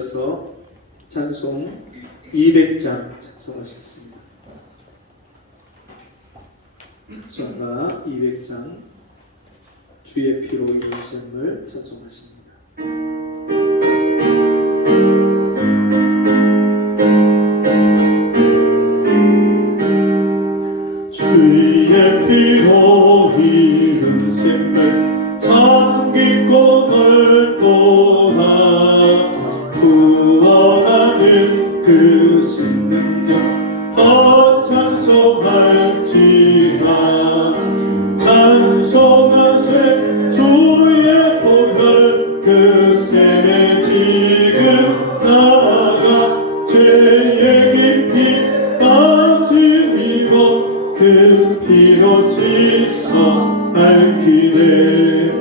서 찬송 200장 찬송하시겠습니다. 찬송가 200장 주의 피로 이루심을 찬송하십니다. 주의 피로 이룬 샘을 참 깊고 넓도다. 구원하는 그 생명력 더 찬송할지라. 찬송하세 주의 보혈 그 샘에 지금 나아가 죄의 깊이 빠진 이곳 그 피로 씻어 밝히네.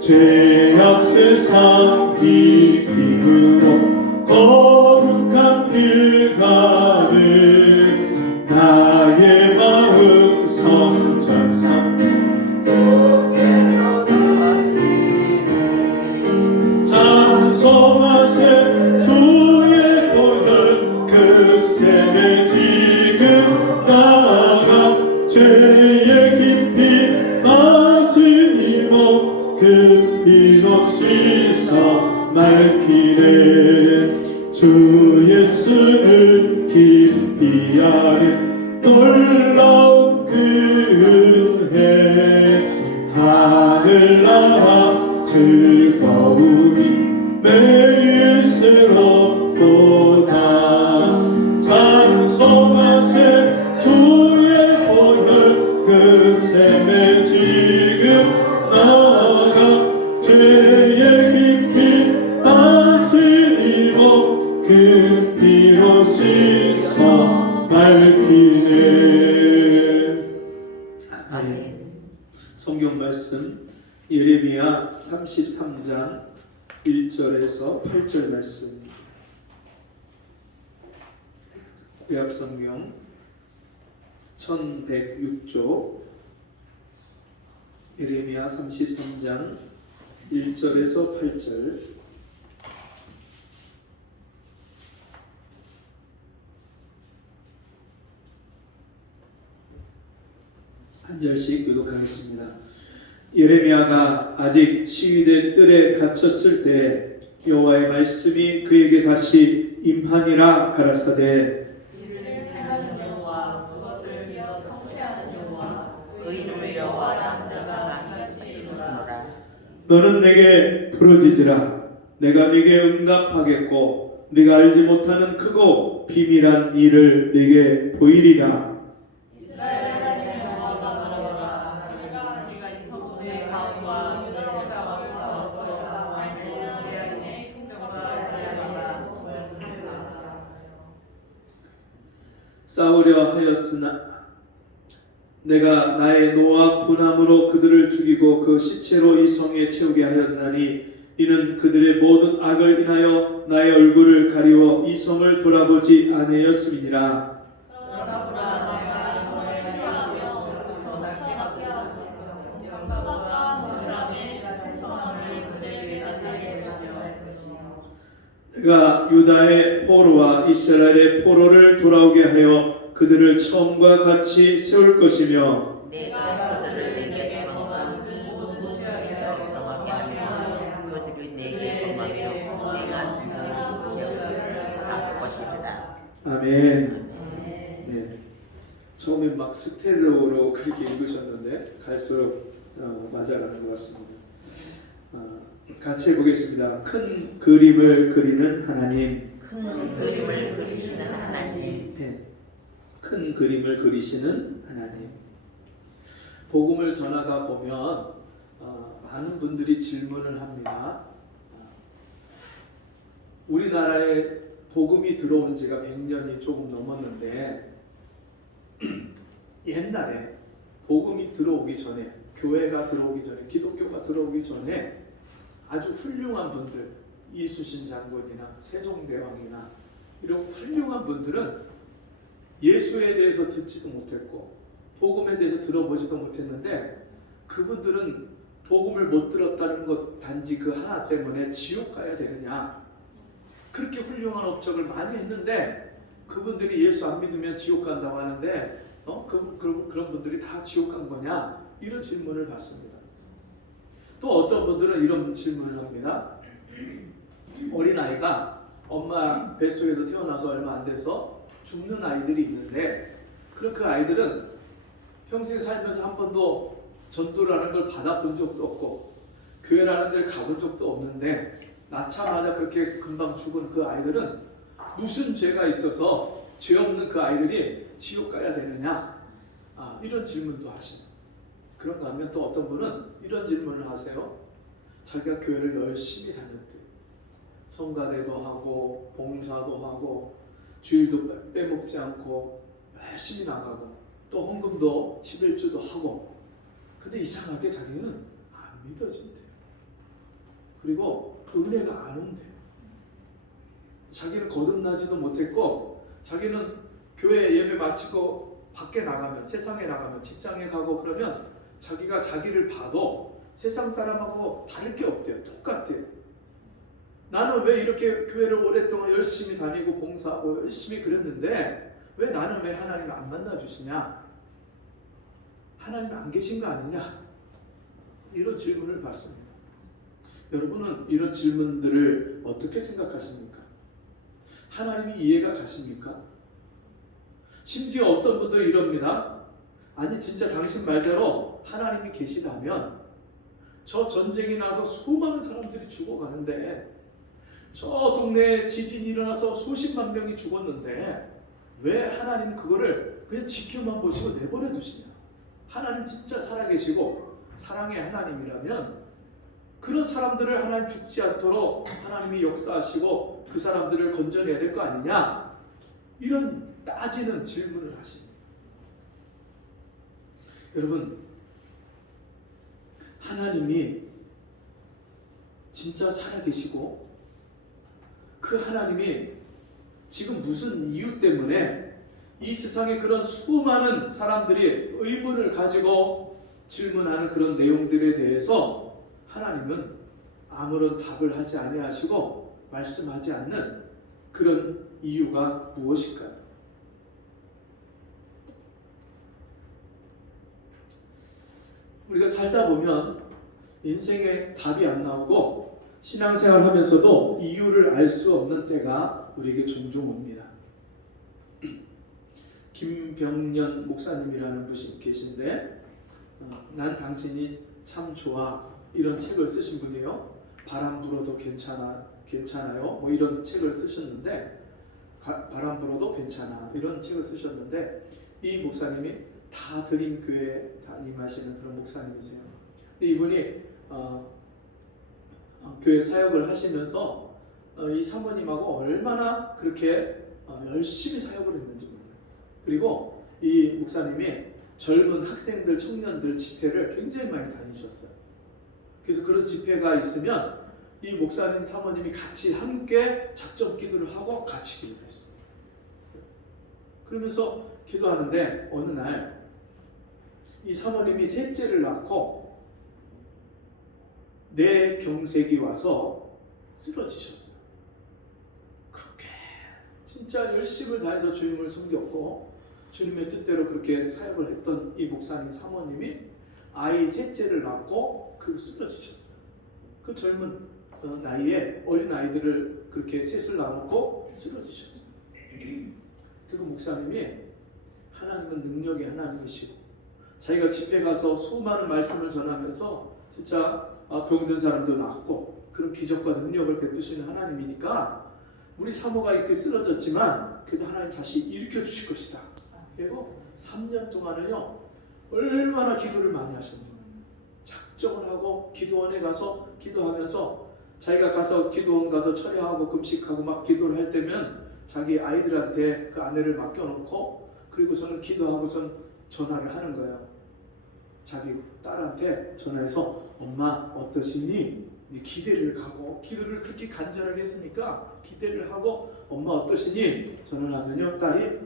죄악 세상 이 힘으로 거룩한 길 가는 나의 마음 성전 삼고 주께서 가시네. 찬송하세 주의 보혈 그 샘에 지금 나아가 죄의 깊이 빠진 이몸 그 피로 씻어 밝히네. 주 예수를 깊이 아는 놀라운 그 은혜 하늘나라 즐거움이 매일스럽도다. 찬송하세 주의 보혈 그 샘에 지금 나아가 죄의 깊이 빠진 이몸 그 피로 씻어 밝히네. 아멘. 성경 말씀 예레미야 33장 1절에서 8절 말씀. 구약 성경 1106조 예레미야 33장 1절에서 8절. 한 절씩 교독하겠습니다. 예레미야가 아직 시위대 뜰에 갇혔을 때 여호와의 말씀이 그에게 다시 임하니라 가라사대. 이를 행하는 여호와 그것을 지어 성취하는 여호와 그 이름을 여호와라 자장하니 이르노라. 너는 내게 부르짖으라. 내가 네게 응답하겠고 네가 알지 못하는 크고 비밀한 일을 네게 보이리라. 싸우려 하였으나 내가 나의 노와 분함으로 그들을 죽이고 그 시체로 이 성에 채우게 하였나니 이는 그들의 모든 악을 인하여 나의 얼굴을 가리워 이 성을 돌아보지 아니하였음이니라. 내가 유다의 포로와 이스라엘의 포로를 돌아오게 하여 그들을 처음과 같이 세울 것이며 내가 그들을 내게 도망한 모든 곳에서 성하게 하며 그들이 내게 도망하여 내가 모든 지역을 할 것이다. 아멘. 네. 처음에 막 스테레오로 그렇게 읽으셨는데 갈수록 맞아가는 것 같습니다. 같이 해보겠습니다. 큰 그림을 그리는 하나님. 큰 그림을 그리시는 하나님. 네. 큰 그림을 그리시는 하나님. 복음을 전하다 보면 많은 분들이 질문을 합니다. 우리나라에 복음이 들어온 지가 100년이 조금 넘었는데 옛날에 복음이 들어오기 전에, 교회가 들어오기 전에, 기독교가 들어오기 전에 아주 훌륭한 분들, 이수신 장군이나 세종대왕이나 이런 훌륭한 분들은 예수에 대해서 듣지도 못했고 복음에 대해서 들어보지도 못했는데 그분들은 복음을 못 들었다는 것 단지 그 하나 때문에 지옥 가야 되느냐, 그렇게 훌륭한 업적을 많이 했는데 그분들이 예수 안 믿으면 지옥 간다고 하는데 그런 분들이 다 지옥 간 거냐? 이런 질문을 받습니다. 또 어떤 분들은 이런 질문을 합니다. 어린아이가 엄마 뱃속에서 태어나서 얼마 안 돼서 죽는 아이들이 있는데 그 아이들은 평생 살면서 한 번도 전도라는 걸 받아본 적도 없고 교회라는 데를 가본 적도 없는데 낳자마자 그렇게 금방 죽은 그 아이들은 무슨 죄가 있어서 죄 없는 그 아이들이 지옥 가야 되느냐? 이런 질문도 하십니다. 그런가 하면 또 어떤 분은 이런 질문을 하세요. 자기가 교회를 열심히 다녔대요. 성가대도 하고 봉사도 하고 주일도 빼먹지 않고 열심히 나가고 또 헌금도 11주도 하고 근데 이상하게 자기는 안 믿어진대요. 그리고 은혜가 안 온대요. 자기는 거듭나지도 못했고 자기는 교회 예배 마치고 밖에 나가면 세상에 나가면 직장에 가고 그러면 자기가 자기를 봐도 세상 사람하고 다를 게 없대요. 똑같대요. 나는 왜 이렇게 교회를 오랫동안 열심히 다니고 봉사하고 열심히 그랬는데 왜 나는 왜 하나님 안 만나주시냐? 하나님 안 계신 거 아니냐? 이런 질문을 받습니다. 여러분은 이런 질문들을 어떻게 생각하십니까? 하나님이 이해가 가십니까? 심지어 어떤 분들이 이럽니다. 아니 진짜 당신 말대로 하나님이 계시다면 저 전쟁이 나서 수많은 사람들이 죽어가는데 저 동네에 지진이 일어나서 수십만 명이 죽었는데 왜 하나님 그거를 그냥 지켜만 보시고 내버려 두시냐? 하나님 진짜 살아계시고 사랑의 하나님이라면 그런 사람들을 하나님 죽지 않도록 하나님이 역사하시고 그 사람들을 건져내야 될 거 아니냐? 이런 따지는 질문을 하십니다. 여러분, 하나님이 진짜 살아계시고 그 하나님이 지금 무슨 이유 때문에 이 세상에 그런 수많은 사람들이 의문을 가지고 질문하는 그런 내용들에 대해서 하나님은 아무런 답을 하지 아니하시고 말씀하지 않는 그런 이유가 무엇일까요? 우리가 살다 보면 인생에 답이 안 나오고 신앙생활 하면서도 이유를 알 수 없는 때가 우리에게 종종 옵니다. 김병년 목사님이라는 분이 계신데 난 당신이 참 좋아 이런 책을 쓰신 분이에요. 바람 불어도 괜찮아요 뭐 이런 책을 쓰셨는데 바람 불어도 괜찮아 이런 책을 쓰셨는데 이 목사님이 다 드림교회 담임하시는 그런 목사님이세요. 이분이 교회 사역을 하시면서 이 사모님하고 얼마나 그렇게 열심히 사역을 했는지 몰라요. 그리고 이 목사님이 젊은 학생들, 청년들 집회를 굉장히 많이 다니셨어요. 그래서 그런 집회가 있으면 이 목사님, 사모님이 같이 함께 작정 기도를 하고 같이 기도를 했어요. 그러면서 기도하는데 어느 날 이 사모님이 셋째를 낳고 뇌경색이 와서 쓰러지셨어요. 그렇게 진짜 열심을 다해서 주님을 섬겼고 주님의 뜻대로 그렇게 사역을 했던 이 목사님 사모님이 아이 셋째를 낳고 쓰러지셨어요. 그 젊은 나이에 어린 아이들을 그렇게 셋을 낳고 쓰러지셨어요. 그 목사님이 하나님은 능력의 하나님이시고 자기가 집회 가서 수많은 말씀을 전하면서 진짜 병든 사람도 낫고 그런 기적과 능력을 베푸시는 하나님이니까 우리 사모가 이렇게 쓰러졌지만 그래도 하나님 다시 일으켜 주실 것이다. 그리고 3년 동안은요 얼마나 기도를 많이 하셨나요. 작정을 하고 기도원에 가서 기도하면서 자기가 가서 기도원 가서 철야하고 금식하고 막 기도를 할 때면 자기 아이들한테 그 아내를 맡겨놓고 그리고서는 기도하고선 전화를 하는 거예요. 자기 딸한테 전화해서 엄마 어떠시니? 기대를 하고 기도를 그렇게 간절하게 했으니까 기대를 하고 엄마 어떠시니? 전화를 하면요 딸이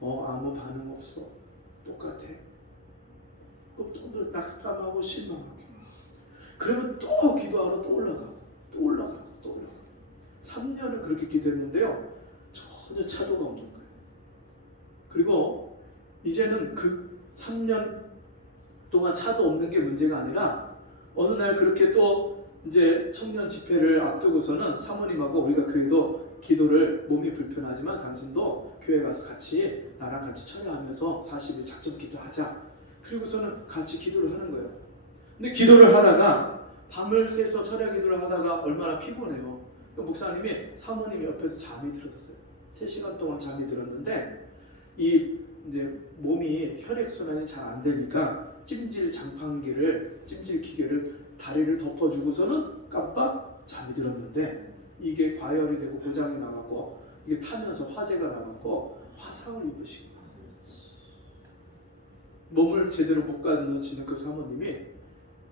아무 반응 없어. 똑같아. 또 낙담하고 실망하고 그러면 또 기도하러 또 올라가고 또 올라가고 또 올라가고 3년을 그렇게 기도했는데요. 전혀 차도가 없는 거예요. 그리고 이제는 그 3년 동안 차도 없는 게 문제가 아니라 어느 날 그렇게 또 이제 청년 집회를 앞두고서는 사모님하고 우리가 그래도 기도를 몸이 불편하지만 당신도 교회 가서 같이 나랑 같이 철야하면서 40일 작전 기도하자. 그리고서는 같이 기도를 하는 거예요. 근데 기도를 하다가 밤을 새서 철야 기도를 하다가 얼마나 피곤해요. 목사님이 사모님 옆에서 잠이 들었어요. 3시간 동안 잠이 들었는데 이 이제 몸이 혈액 순환이 잘 안 되니까 찜질 기계를 다리를 덮어주고서는 깜빡 잠이 들었는데 이게 과열이 되고 고장이 나갖고 이게 타면서 화재가 나갖고 화상을 입으신 거예요. 몸을 제대로 못 가누시는 그 사모님이,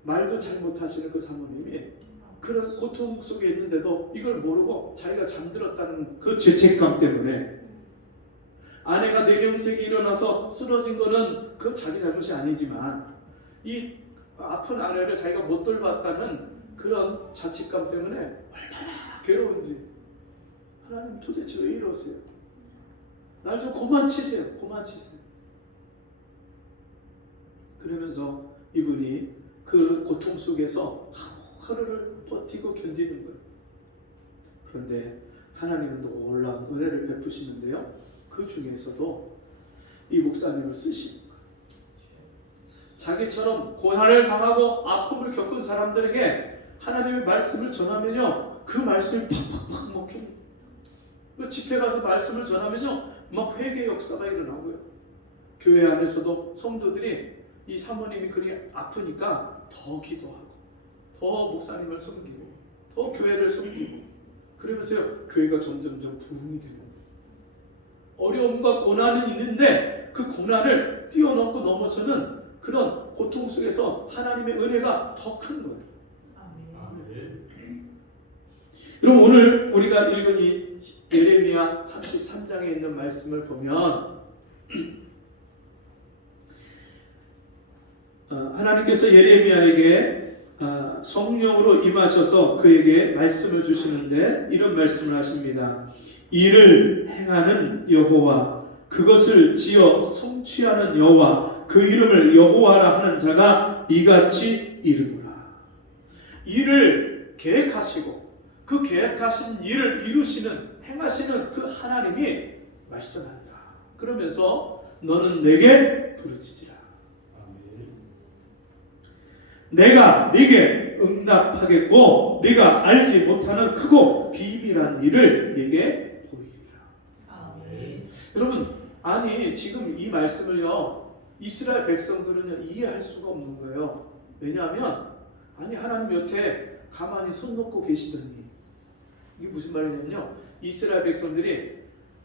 말도 잘 못하시는 그 사모님이 그런 고통 속에 있는데도 이걸 모르고 자기가 잠들었다는 그 죄책감 때문에 아내가 뇌경색이 일어나서 쓰러진 거는 그 자기 잘못이 아니지만 이 아픈 아내를 자기가 못 돌봤다는 그런 자책감 때문에 얼마나 괴로운지, 하나님 도대체 왜 이러세요? 날 좀 그만 치세요. 그러면서 이분이 그 고통 속에서 하루를 버티고 견디는 거예요. 그런데 하나님은 놀라운 은혜를 베푸시는데요. 그 중에서도 이 목사님을 쓰시는 거예요. 자기처럼 고난을 당하고 아픔을 겪은 사람들에게 하나님의 말씀을 전하면요, 그 말씀이 팍팍팍 먹혀요. 그 집회 가서 말씀을 전하면요, 막 회개 역사가 일어나고요. 교회 안에서도 성도들이 이 사모님이 그리 아프니까 더 기도하고, 더 목사님을 섬기고, 더 교회를 섬기고, 그러면서요, 교회가 점점점 부흥이 되는 거예요. 어려움과 고난은 있는데 그 고난을 뛰어넘고 넘어서는 그런 고통 속에서 하나님의 은혜가 더 큰 거예요. 그럼 오늘 우리가 읽은 이 예레미야 33장에 있는 말씀을 보면 하나님께서 예레미야에게 성령으로 임하셔서 그에게 말씀을 주시는데 이런 말씀을 하십니다. 이를 행하는 여호와, 그것을 지어 성취하는 여호와, 그 이름을 여호와라 하는 자가 이같이 이르노라. 일을 계획하시고 그 계획하신 일을 이루시는, 행하시는 그 하나님이 말씀한다. 그러면서 너는 내게 부르짖으라. 내가 네게 응답하겠고 네가 알지 못하는 크고 비밀한 일을 네게 보이리라. 여러분, 아니 지금 이 말씀을요, 이스라엘 백성들은요 이해할 수가 없는 거예요. 왜냐하면 아니 하나님 여태 가만히 손 놓고 계시더니, 이게 무슨 말이냐면요, 이스라엘 백성들이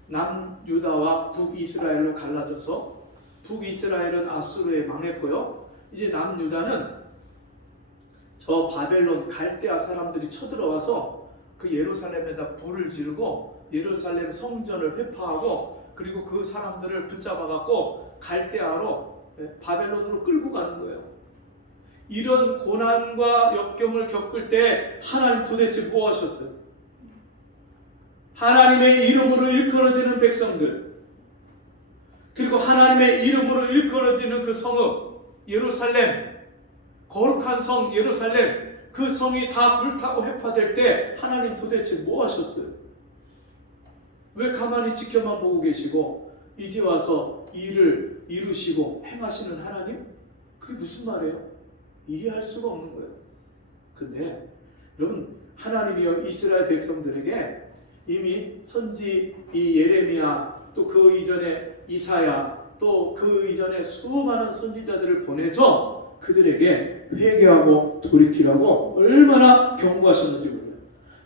남유다와 북이스라엘로 갈라져서 북이스라엘은 아수르에 망했고요, 이제 남유다는 저 바벨론 갈대아 사람들이 쳐들어와서 그 예루살렘에다 불을 지르고 예루살렘 성전을 회파하고, 그리고 그 사람들을 붙잡아갖고 갈대아로, 바벨론으로 끌고 가는 거예요. 이런 고난과 역경을 겪을 때 하나님 도대체 뭐 하셨어요? 하나님의 이름으로 일컬어지는 백성들, 그리고 하나님의 이름으로 일컬어지는 그 성읍 예루살렘, 거룩한 성 예루살렘, 그 성이 다 불타고 회파될 때 하나님 도대체 뭐 하셨어요? 왜 가만히 지켜만 보고 계시고 이제 와서 일을 이루시고 행하시는 하나님? 그게 무슨 말이에요? 이해할 수가 없는 거예요. 근데 여러분, 하나님이요 이스라엘 백성들에게 이미 선지 이 예레미야, 또 그 이전에 이사야, 또 그 이전에 수많은 선지자들을 보내서 그들에게 회개하고 돌이키라고 얼마나 경고하셨는지 몰라요.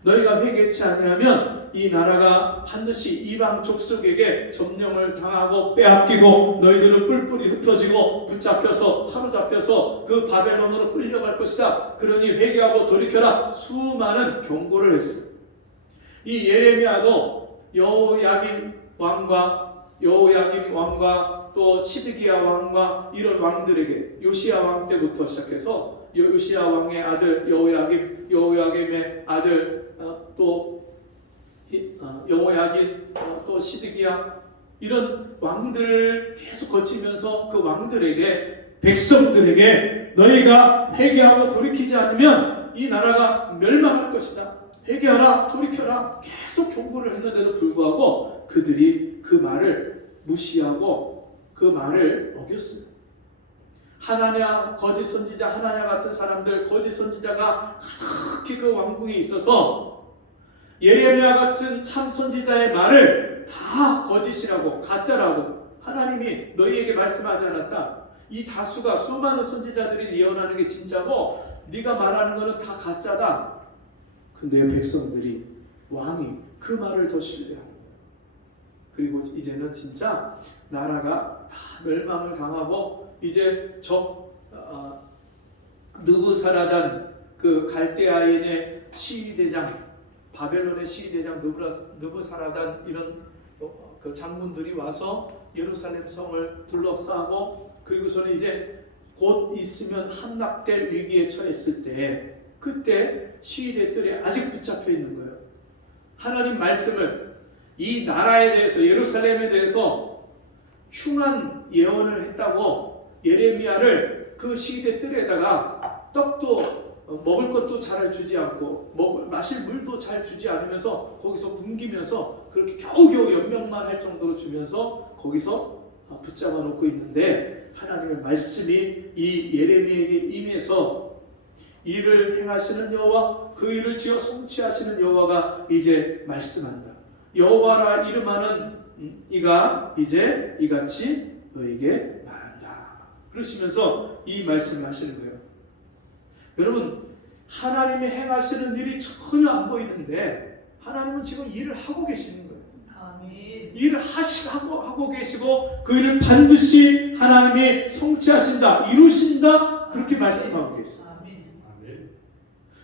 너희가 회개치 아니하면 이 나라가 반드시 이방 족속에게 점령을 당하고 빼앗기고 너희들은 뿔뿔이 흩어지고 붙잡혀서 사로잡혀서 그 바벨론으로 끌려갈 것이다. 그러니 회개하고 돌이켜라. 수많은 경고를 했어요. 이 예레미야도 여호야김 왕과 또 시드기야 왕과 이런 왕들에게, 요시야 왕 때부터 시작해서 요시야 왕의 아들 여호야김, 여호야김의 아들 또 여호야긴, 또 시드기야, 이런 왕들을 계속 거치면서 그 왕들에게, 백성들에게 너희가 회개하고 돌이키지 않으면 이 나라가 멸망할 것이다, 회개하라, 돌이켜라, 계속 경고를 했는데도 불구하고 그들이 그 말을 무시하고 그 말을 어겼어요. 하나냐, 거짓 선지자 하나냐 같은 사람들, 거짓 선지자가 가득히 그 왕궁에 있어서 예레미야 같은 참 선지자의 말을 다 거짓이라고, 가짜라고 하나님이 너희에게 말씀하지 않았다. 이 다수가, 수많은 선지자들이 예언하는 게 진짜고 네가 말하는 거는 다 가짜다. 근데 백성들이, 왕이 그 말을 더 신뢰하는 거예요. 그리고 이제는 진짜 나라가 다 멸망을 당하고 이제 느부사라단, 그 갈대아인의 시위대장, 바벨론의 시위대장 느부사라단, 이런 그 장군들이 와서 예루살렘 성을 둘러싸고, 그리고서는 이제 곧 있으면 함락될 위기에 처했을 때, 그때 시위대들이 아직 붙잡혀 있는 거예요. 하나님 말씀을, 이 나라에 대해서, 예루살렘에 대해서 흉한 예언을 했다고 예레미야를 그 시대 뜰에다가 떡도 먹을 것도 잘 주지 않고 마실 물도 잘 주지 않으면서 거기서 굶기면서 그렇게 겨우겨우 연명만 할 정도로 주면서 거기서 붙잡아 놓고 있는데, 하나님의 말씀이 이 예레미야에게 임해서 이를 행하시는 여호와, 그 일을 지어 성취하시는 여호와가 이제 말씀한다. 여호와라 이름하는 이가 이제 이같이 너에게 말한다. 그러시면서 이 말씀을 하시는 거예요. 여러분, 하나님이 행하시는 일이 전혀 안 보이는데 하나님은 지금 일을 하고 계시는 거예요. 아멘. 일을 하고 계시고 그 일을 반드시 하나님이 성취하신다, 이루신다, 그렇게 말씀하고 계세요. 아멘.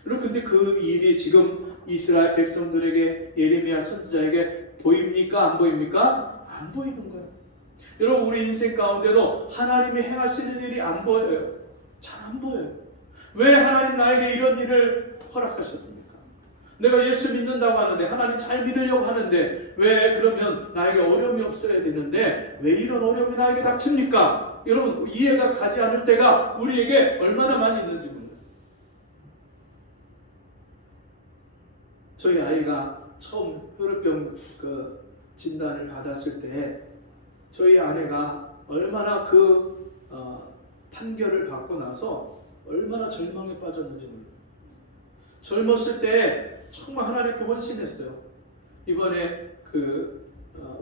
여러분, 근데 그 일이 지금 이스라엘 백성들에게, 예레미야 선지자에게 보입니까? 안 보입니까? 안 보이는 거예요. 여러분, 우리 인생 가운데도 하나님이 행하시는 일이 안 보여요. 잘 안 보여요. 왜 하나님 나에게 이런 일을 허락하셨습니까? 내가 예수 믿는다고 하는데, 하나님 잘 믿으려고 하는데 왜 그러면 나에게 어려움이 없어야 되는데 왜 이런 어려움이 나에게 닥칩니까? 여러분, 이해가 가지 않을 때가 우리에게 얼마나 많이 있는지 몰라요. 저희 아이가 처음 혈우병 진단을 받았을 때 저희 아내가 얼마나 판결을 받고 나서 얼마나 절망에 빠졌는지 몰라요. 젊었을 때 정말 하나님께 헌신했어요. 이번에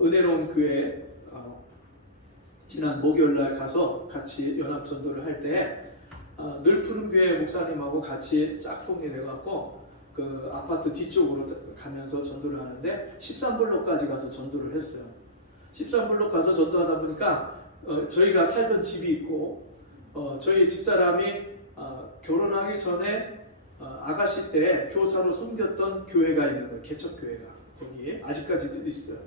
은혜로운 교회 지난 목요일날 가서 같이 연합전도를 할 때 늘푸른 교회 목사님하고 같이 짝꿍이 돼갖고 그 아파트 뒤쪽으로 가면서 전도를 하는데 13블록까지 가서 전도를 했어요. 13블록 가서 전도하다 보니까 저희가 살던 집이 있고 저희 집사람이 결혼하기 전에 아가씨 때 교사로 섬겼던 교회가 있는 거예요. 개척교회가 거기에 아직까지도 있어요.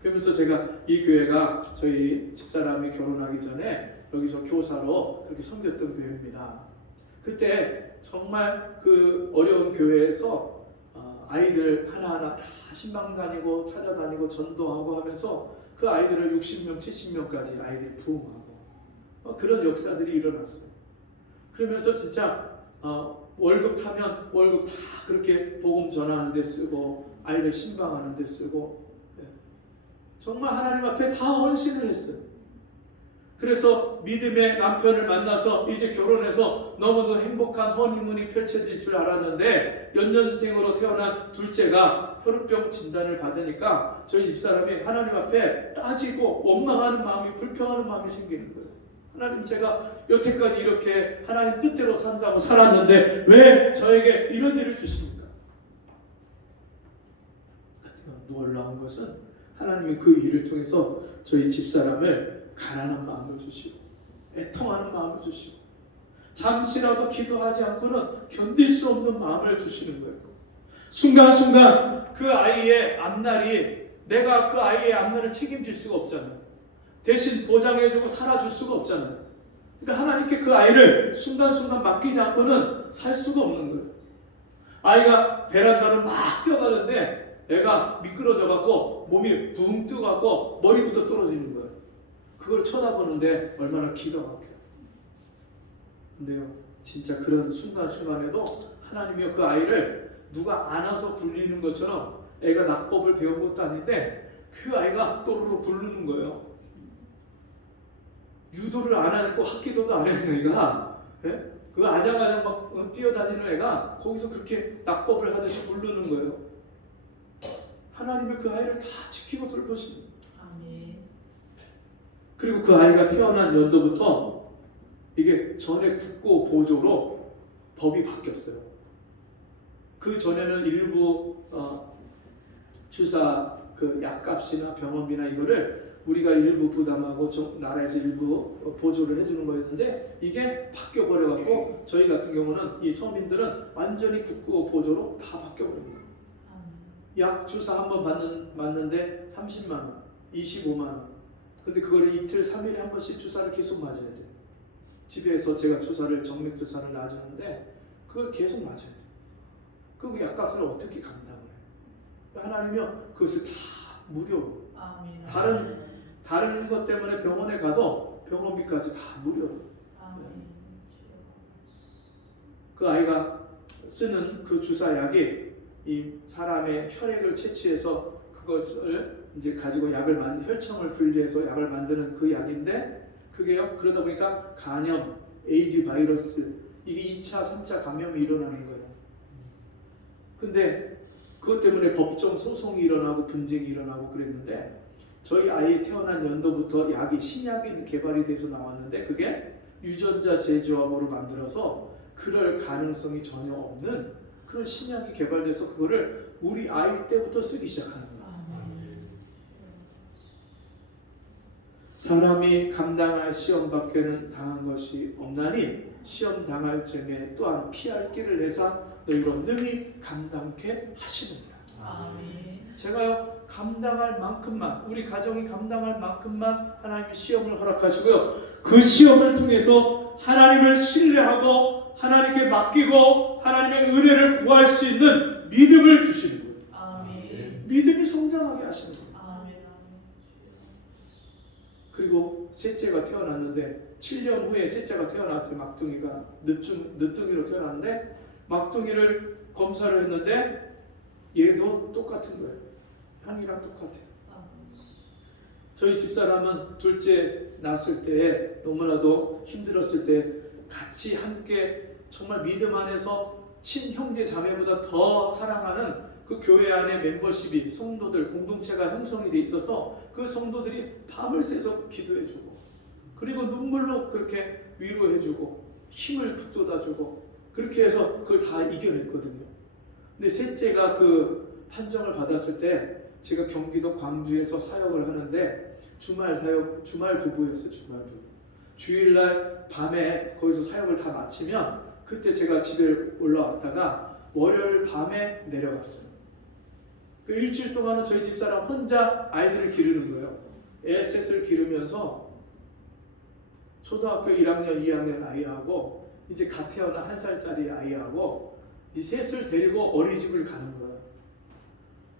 그러면서 제가 이 교회가 저희 집사람이 결혼하기 전에 여기서 교사로 그렇게 섬겼던 교회입니다. 그때 정말 그 어려운 교회에서 아이들 하나하나 다 신방 다니고 찾아다니고 전도하고 하면서 그 아이들을 60명, 70명까지 아이들이 부흥하고 그런 역사들이 일어났어요. 그러면서 진짜 월급 타면 월급 다 그렇게 복음 전하는 데 쓰고 아이들 신방하는 데 쓰고 정말 하나님 앞에 다 헌신을 했어요. 그래서 믿음의 남편을 만나서 이제 결혼해서 너무도 행복한 허니문이 펼쳐질 줄 알았는데 연년생으로 태어난 둘째가 혈우병 진단을 받으니까 저희 집사람이 하나님 앞에 따지고 원망하는 마음이, 불평하는 마음이 생기는 거예요. 하나님, 제가 여태까지 이렇게 하나님 뜻대로 산다고 살았는데 왜 저에게 이런 일을 주십니까? 놀라운 것은 하나님이 그 일을 통해서 저희 집사람을 가난한 마음을 주시고 애통하는 마음을 주시고 잠시라도 기도하지 않고는 견딜 수 없는 마음을 주시는 거예요. 순간순간 그 아이의 앞날이, 내가 그 아이의 앞날을 책임질 수가 없잖아요. 대신 보장해주고 살아줄 수가 없잖아요. 그러니까 하나님께 그 아이를 순간순간 맡기지 않고는 살 수가 없는 거예요. 아이가 베란다로 막 뛰어가는데 애가 미끄러져 갖고 몸이 붕 뜨고 갖고 머리부터 떨어지는 거예요. 그걸 쳐다보는데 얼마나 기가 막혀요. 근데요, 진짜 그런 순간순간에도 하나님이 그 아이를 누가 안아서 굴리는 것처럼, 애가 낙법을 배운 것도 아닌데 그 아이가 또르르 굴르는 거예요. 유도를 안 했고 학기도도 안 했는 애가, 예? 그 아장아장 막 뛰어다니는 애가 거기서 그렇게 낙법을 하듯이 굴르는 거예요. 하나님이 그 아이를 다 지키고 돌보십니다. 아멘. 그리고 그 아이가 태어난 연도부터 이게 전에 국고 보조로 법이 바뀌었어요. 그 전에는 일부 주사 그 약값이나 병원비나 이거를 우리가 일부 부담하고 나라에서 일부 보조를 해주는 거였는데, 이게 바뀌어 버려갖고 저희 같은 경우는 이 서민들은 완전히 국고 보조로 다 바뀌어 버린 거예요. 약 주사 한 번 맞는데 30만 원, 25만 원. 근데 그거를 이틀, 3일에 한 번씩 주사를 계속 맞아야 돼요. 집에서 제가 정맥 주사를 놔주는데 그걸 계속 맞아야 돼요. 그 약값을 어떻게 감당을 해요? 하나님이요, 그것을 다 무료로. 아멘. 다른 것 때문에 병원에 가도 병원비까지 다 무료로. 아멘. 그 아이가 쓰는 그 주사약이 이 사람의 혈액을 채취해서 그것을 이제 가지고 혈청을 분리해서 약을 만드는 그 약인데, 그게요, 그러다 보니까 간염, 에이즈 바이러스, 이게 2차, 3차 감염이 일어나는 거예요. 근데 그것 때문에 법정 소송이 일어나고 분쟁이 일어나고 그랬는데, 저희 아이 태어난 연도부터 약이 신약이 개발이 돼서 나왔는데, 그게 유전자 재조합으로 만들어서 그럴 가능성이 전혀 없는 그런 신약이 개발돼서 그거를 우리 아이 때부터 쓰기 시작하는 거예요. 사람이 감당할 시험 밖에는 당한 것이 없나니 시험 당할 쟁에 또한 피할 길을 내사 너희로 능히 감당케 하시느니라. 아멘. 제가요, 감당할 만큼만, 우리 가정이 감당할 만큼만 하나님이 시험을 허락하시고요, 그 시험을 통해서 하나님을 신뢰하고 하나님께 맡기고 하나님의 은혜를 구할 수 있는 믿음을 주시는 거예요. 아멘. 믿음이 성장하게 하시는 거예요. 아멘. 그리고 셋째가 태어났는데 7년 후에 셋째가 태어났어요. 막둥이가 늦둥이로 태어났는데, 막둥이를 검사를 했는데 얘도 똑같은 거예요. 형이랑 똑같아요. 저희 집사람은 둘째 낳았을 때 너무나도 힘들었을 때 같이 함께 정말 믿음 안에서 친형제 자매보다 더 사랑하는 그 교회 안에 멤버십이, 성도들 공동체가 형성이 돼 있어서 그 성도들이 밤을 새서 기도해주고, 그리고 눈물로 그렇게 위로해주고 힘을 북돋아주고, 그렇게 해서 그걸 다 이겨냈거든요. 근데 셋째가 그 판정을 받았을 때 제가 경기도 광주에서 사역을 하는데 주말 부부였어요. 주말 부부. 주일날 밤에 거기서 사역을 다 마치면 그때 제가 집에 올라왔다가 월요일 밤에 내려갔어요. 그 일주일 동안은 저희 집사람 혼자 아이들을 기르는 거예요. 애 셋을 기르면서 초등학교 1학년, 2학년 아이하고 이제 갓 태어난 1살짜리 아이하고 이 셋을 데리고 어린이집을 가는 거예요.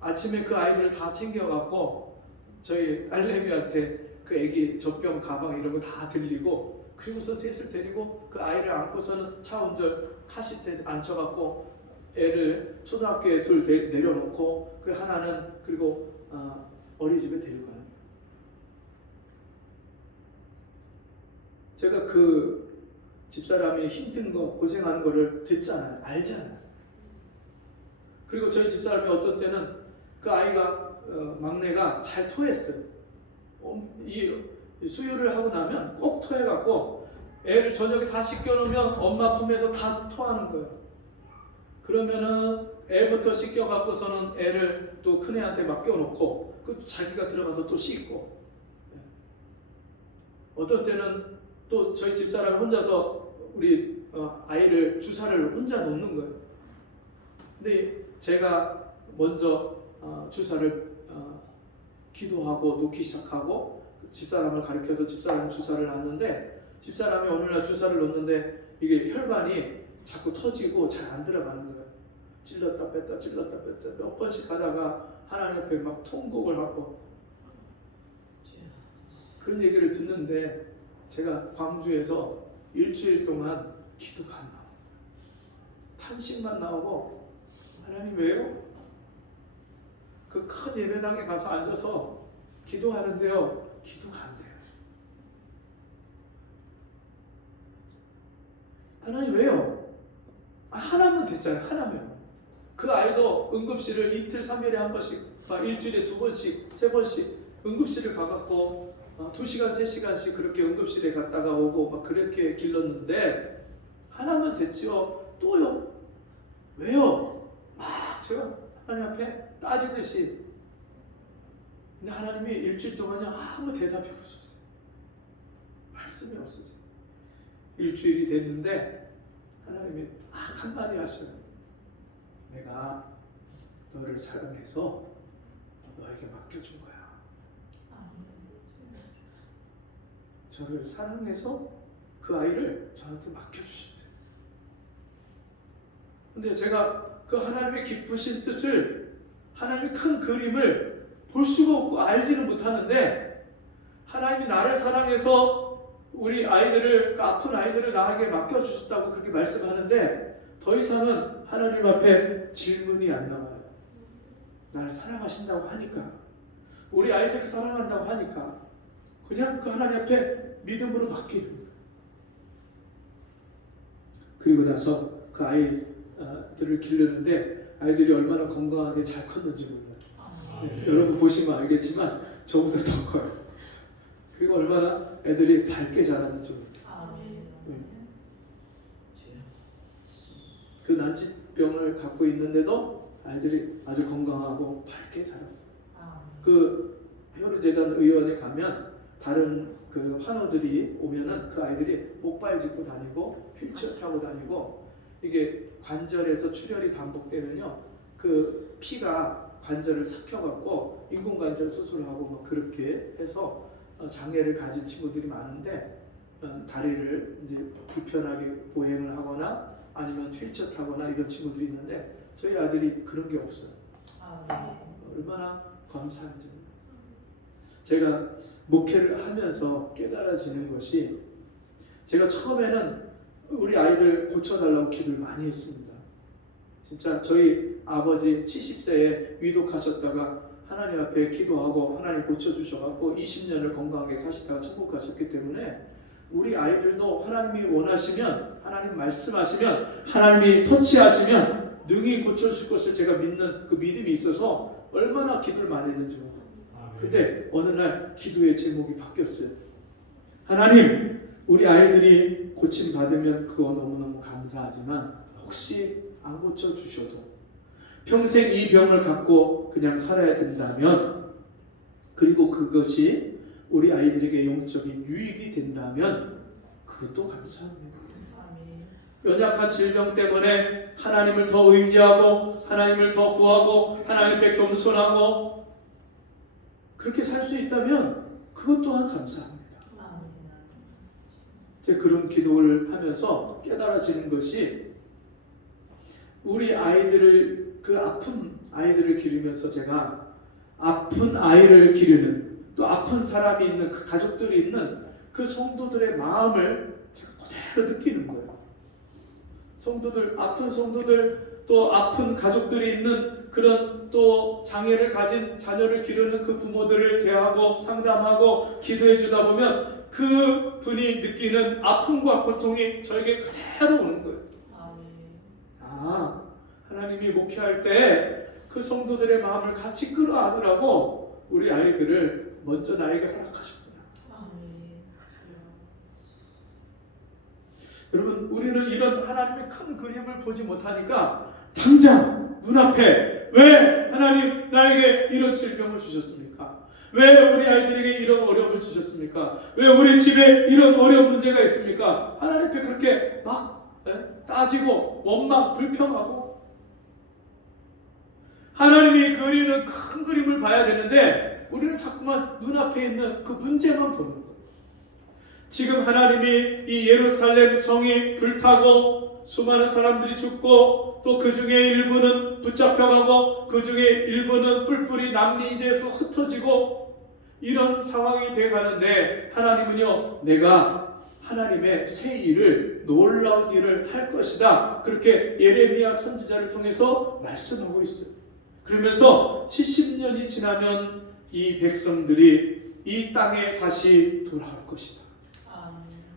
아침에 그 아이들을 다 챙겨갖고 저희 딸내미한테 그 애기 젖병 가방 이런 거 다 들리고, 그리고서 셋을 데리고 그 아이를 안고서는 차 운전 카시트에 앉혀갖고 애를 초등학교에 둘 내려놓고 그 하나는 그리고 어린이집에 데리고 가는 거예요. 제가 그 집사람이 힘든 거, 고생하는 거를 듣잖아요. 알잖아요. 그리고 저희 집사람이 어떤 때는 그 아이가 막내가 잘 토했어요. 이 수유를 하고 나면 꼭 토해갖고 애를 저녁에 다 씻겨놓으면 엄마 품에서 다 토하는 거예요. 그러면은 애부터 씻겨갖고서는 애를 또 큰애한테 맡겨놓고 그 자기가 들어가서 또 씻고, 어떤 때는 또 저희 집사람 혼자서 우리 아이를 주사를 혼자 놓는 거예요. 근데 제가 먼저 주사를 기도하고 놓기 시작하고 집사람을 가르쳐서 집사람 주사를 놨는데, 집사람이 어느 날 주사를 놓는데 이게 혈관이 자꾸 터지고 잘 안 들어가는 거예요. 찔렀다 뺐다 찔렀다 뺐다 몇 번씩 하다가 하나님 앞에 막 통곡을 하고 그런 얘기를 듣는데 제가 광주에서 일주일 동안 기도가 안 나와요. 탄식만 나오고 하나님 왜요? 그 큰 예배당에 가서 앉아서 기도하는데요. 기도가 안 돼요. 하나님 왜요? 하나면 됐잖아요. 하나면. 그 아이도 응급실을 이틀 3일에 한 번씩, 일주일에 2번씩 3번씩 응급실을 가갖고 2시간 3시간씩 그렇게 응급실에 갔다가 오고 막 그렇게 길렀는데 하나면 됐지요. 또요. 왜요? 막 제가 하나님 앞에 따지듯이. 근데 하나님이 일주일 동안요 아무 대답이 없었어요. 말씀이 없었어요. 일주일이 됐는데 하나님이 딱 한마디 하시는, 내가 너를 사랑해서 너에게 맡겨준 거야. 저를 사랑해서 그 아이를 저한테 맡겨주신대. 근데 제가 그 하나님의 기쁘신 뜻을, 하나님의 큰 그림을 볼 수가 없고 알지는 못하는데, 하나님이 나를 사랑해서 우리 아이들을, 그 아픈 아이들을 나에게 맡겨주셨다고 그렇게 말씀하는데 더 이상은 하나님 앞에 질문이 안 나와요. 나를 사랑하신다고 하니까, 우리 아이들을 사랑한다고 하니까 그냥 그 하나님 앞에 믿음으로 맡기는 거예요. 그리고 나서 그 아이들을 기르는데 아이들이 얼마나 건강하게 잘 컸는지 몰라요. 네, 여러분 보시면 알겠지만 저보다 더 커요. 그리고 얼마나 애들이 밝게 자랐는지 몰라요. 네. 그 난치병을 갖고 있는데도 아이들이 아주 건강하고 밝게 자랐어요. 그 효르재단 의원에 가면 다른 그 환우들이 오면은 그 아이들이 목발 짚고 다니고 휠체어 타고 다니고, 이게 관절에서 출혈이 반복되면요 그 피가 관절을 삭혀갖고 인공관절 수술하고 뭐 그렇게 해서 장애를 가진 친구들이 많은데, 다리를 이제 불편하게 보행을 하거나 아니면 휠체어 타거나 이런 친구들이 있는데 저희 아들이 그런 게 없어요. 얼마나 감사한지. 제가 목회를 하면서 깨달아지는 것이, 제가 처음에는 우리 아이들 고쳐달라고 기도를 많이 했습니다. 진짜 저희 아버지 70세에 위독하셨다가 하나님 앞에 기도하고 하나님 고쳐주셔갖고 20년을 건강하게 사시다가 천국 가셨기 때문에 우리 아이들도 하나님이 원하시면, 하나님 말씀하시면, 하나님이 터치하시면 능히 고쳐주실 것을 제가 믿는 그 믿음이 있어서 얼마나 기도를 많이 했는지 몰라요. 근데 어느 날 기도의 제목이 바뀌었어요. 하나님, 우리 아이들이 고침 받으면 그거 너무너무 감사하지만 혹시 안 고쳐주셔도 평생 이 병을 갖고 그냥 살아야 된다면, 그리고 그것이 우리 아이들에게 영적인 유익이 된다면 그것도 감사합니다. 연약한 질병 때문에 하나님을 더 의지하고 하나님을 더 구하고 하나님 앞에 겸손하고 그렇게 살 수 있다면 그것 또한 감사합니다. 제가 그런 기도를 하면서 깨달아지는 것이, 우리 아이들을, 그 아픈 아이들을 기르면서 제가 아픈 아이를 기르는, 또 아픈 사람이 있는, 그 가족들이 있는 그 성도들의 마음을 제가 그대로 느끼는 거예요. 성도들, 아픈 성도들, 또 아픈 가족들이 있는 그런 또 장애를 가진 자녀를 기르는 그 부모들을 대하고 상담하고 기도해 주다 보면 그 분이 느끼는 아픔과 고통이 저에게 그대로 오는 거예요. 하나님이 목회할 때 그 성도들의 마음을 같이 끌어안으라고 우리 아이들을 먼저 나에게 허락하셨구나. 여러분, 우리는 이런 하나님의 큰 그림을 보지 못하니까 당장 눈앞에 왜 하나님 나에게 이런 질병을 주셨습니까? 왜 우리 아이들에게 이런 어려움을 주셨습니까? 왜 우리 집에 이런 어려운 문제가 있습니까? 하나님 앞에 그렇게 막 따지고 원망, 불평하고, 하나님이 그리는 큰 그림을 봐야 되는데 우리는 자꾸만 눈앞에 있는 그 문제만 보는 거예요. 지금 하나님이 이 예루살렘 성이 불타고 수많은 사람들이 죽고 또 그 중에 일부는 붙잡혀가고 그 중에 일부는 뿔뿔이 난민이 돼서 흩어지고 이런 상황이 돼가는데 하나님은요, 내가 하나님의 새 일을, 놀라운 일을 할 것이다, 그렇게 예레미야 선지자를 통해서 말씀하고 있어요. 그러면서 70년이 지나면 이 백성들이 이 땅에 다시 돌아올 것이다.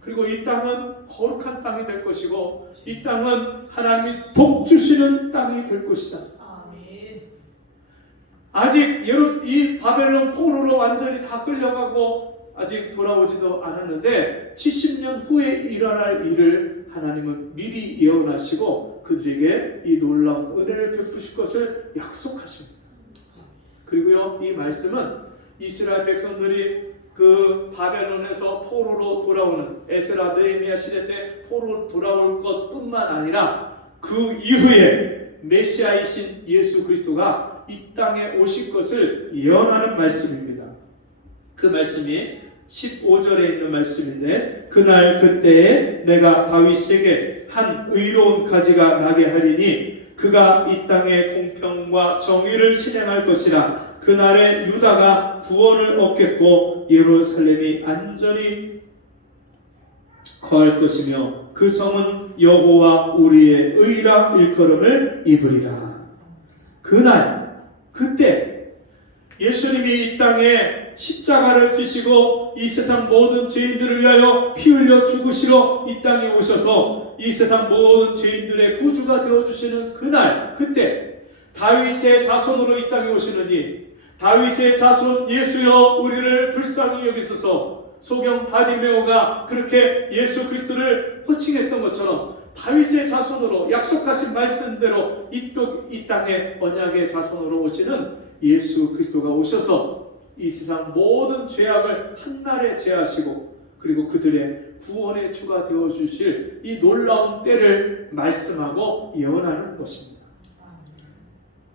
그리고 이 땅은 거룩한 땅이 될 것이고 이 땅은 하나님이 복 주시는 땅이 될 것이다. 아직 이 바벨론 포로로 완전히 다 끌려가고 아직 돌아오지도 않았는데 70년 후에 일어날 일을 하나님은 미리 예언하시고 그들에게 이 놀라운 은혜를 베푸실 것을 약속하십니다. 그리고요, 이 말씀은 이스라엘 백성들이 그 바벨론에서 포로로 돌아오는 에스라 느헤미야 시대 때 포로로 돌아올 것뿐만 아니라 그 이후에 메시아이신 예수 그리스도가 이 땅에 오실 것을 예언하는 말씀입니다. 그 말씀이 15절에 있는 말씀인데, 그날 그때에 내가 다윗에게 한 의로운 가지가 나게 하리니 그가 이 땅에 공평과 정의를 실행할 것이라. 그날에 유다가 구원을 얻겠고 예루살렘이 안전히 거할 것이며 그 성은 여호와 우리의 의라 일컬음을 입으리라. 그날, 그때 예수님이 이 땅에 십자가를 지시고 이 세상 모든 죄인들을 위하여 피 흘려 죽으시러 이 땅에 오셔서 이 세상 모든 죄인들의 구주가 되어주시는 그날, 그때 다윗의 자손으로 이 땅에 오시느니 다윗의 자손 예수여 우리를 불쌍히 여기소서. 소경 바디메오가 그렇게 예수 그리스도를 호칭했던 것처럼 다윗의 자손으로 약속하신 말씀대로 이 땅에 언약의 자손으로 오시는 예수 그리스도가 오셔서 이 세상 모든 죄악을 한날에 제하시고 그리고 그들의 구원의 주가 되어주실 이 놀라운 때를 말씀하고 예언하는 것입니다.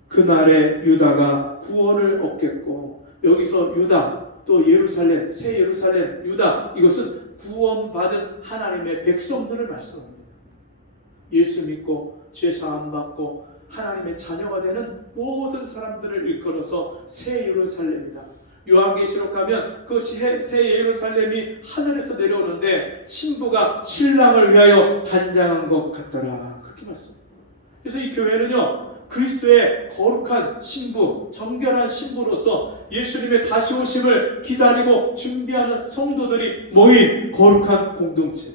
그날에 유다가 구원을 얻겠고, 여기서 유다 또 예루살렘, 새 예루살렘, 유다, 이것은 구원받은 하나님의 백성들을 말씀합니다. 예수 믿고 죄 사함 받고 하나님의 자녀가 되는 모든 사람들을 일컬어서 새 예루살렘이다. 요한계시록 가면 그 새 예루살렘이 하늘에서 내려오는데 신부가 신랑을 위하여 단장한 것 같더라, 그렇게 말씀합니다. 그래서 이 교회는요, 그리스도의 거룩한 신부, 정결한 신부로서 예수님의 다시 오심을 기다리고 준비하는 성도들이 모인 거룩한 공동체.